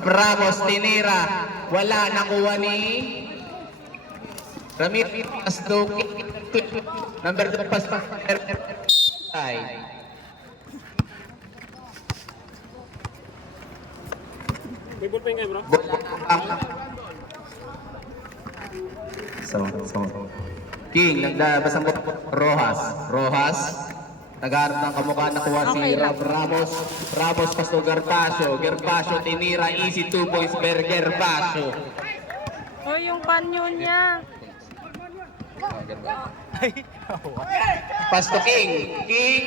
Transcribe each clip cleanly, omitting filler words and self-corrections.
Ramos tinira. Wala, nakuha ni Ramirez Pastuki. Number 2 Pastuki. May ballpen kayo, bro? King, nagdabas ang Rojas. Nagharap ng kamukha, nakuha si Ramos. Ramos pasto Gervasio. Gervasio tinira, easy 2 points per Gervasio. Oh, yung panyo niya. Pasto King. King,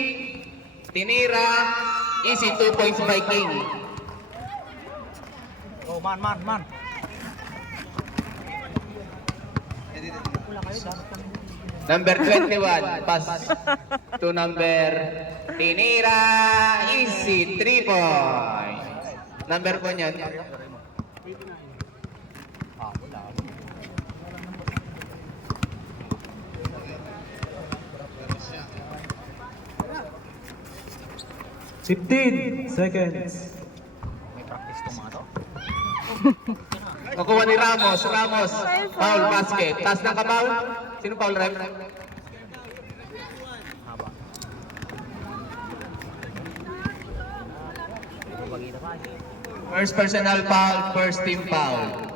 tinira, easy 2 points by King. Oh, man. Number 21, pass to number tinira, easy 3 points. Number po niyan. seconds. May practice to mga to. Nakuha ni Ramos. Foul basket. Taas ng kabaw. Sino foul, Rem? Haba. First personal foul, first team foul.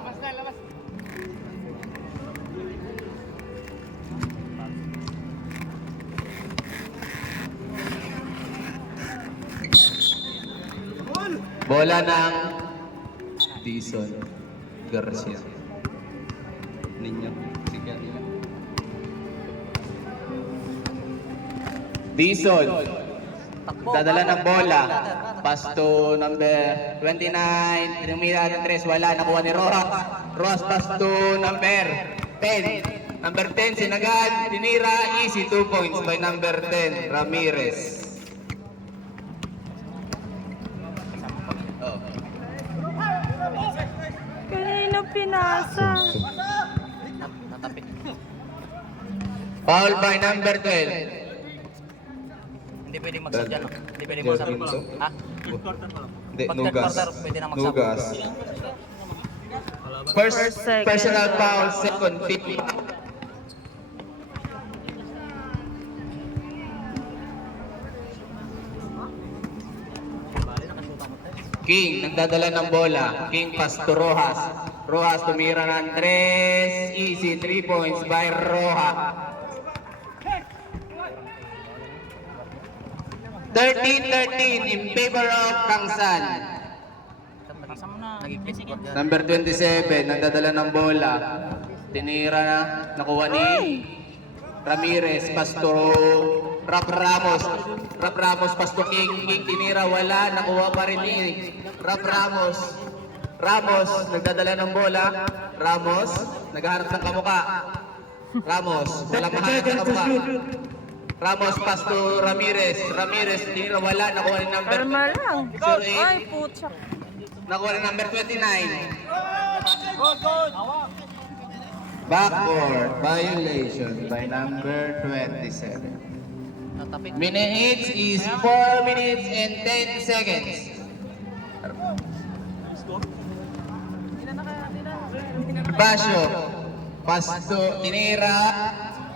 Bola ng Dison Garcia. Ninyo. Sige nila. Dison. Dadala ng bola. Pass to number 29. Tinumira ng 3. Wala. Nakuha ni Rojas. Rojas pass to number 10. Number 10 sinagad. Tinira. Easy 2 points by number 10. Ramirez. Kanino pinasa? Natapit. Foul by number 12. Hindi pwedeng magsab dyan, no? Hindi pwedeng magsab. Ha? Hindi, Pag Nugas. third quarter, pwede na magsab. Nugas. First Second. personal foul, second tip. King, nagdadala ng bola. King pass to Rojas. Rojas tumira ng 3. Easy 3 points by Rojas. 13-13 in favor of Kangsan. Number 27, nagdadala ng bola. Tinira na, nakuha ni Ramirez, Pasto, Ramos, Pasto King, tinira, wala, nakuha pa rin ni Ramos, nagdadala ng bola, Ramos, naghaharap ng kamuka, walang maharap ng kamuka. Ramos, Pasto, Ramirez, tinira, wala, nakuha ni number Kalma lang. 08. Ay, putya. Nakuha ni number 29. Backboard violation by number 27. Natapit. Minutes is 4 minutes and 10 seconds. Basyo, Pasto, tinira,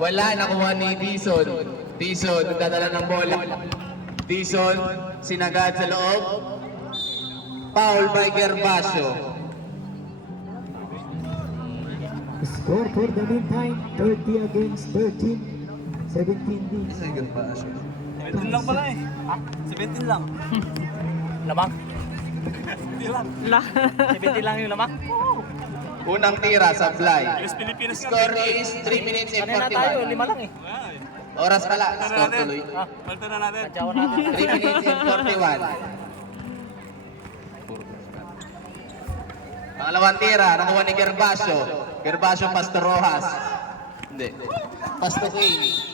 wala, nakuha ni Dison. Dison, nagdadala ng bola. Dison, sinagad sa loob. Foul by Gervasio. Score for the meantime, 30 against 13. 17 leads. 17 lang pala eh. Ha? 17 lang. Lamang. 17 lang. 70 lang yung lamang. Unang tira sa fly. Yes, Pilipinas. Score is 3 minutes and Kanina tayo, 5 41. lang eh. Oras pala, score tuloy. Palta na natin. Kadyawan natin. 3 minutes and 41. Pangalawang tira, nakuha ni Gervasio. Gervasio, Pasto Rojas. Hindi. Pasto King.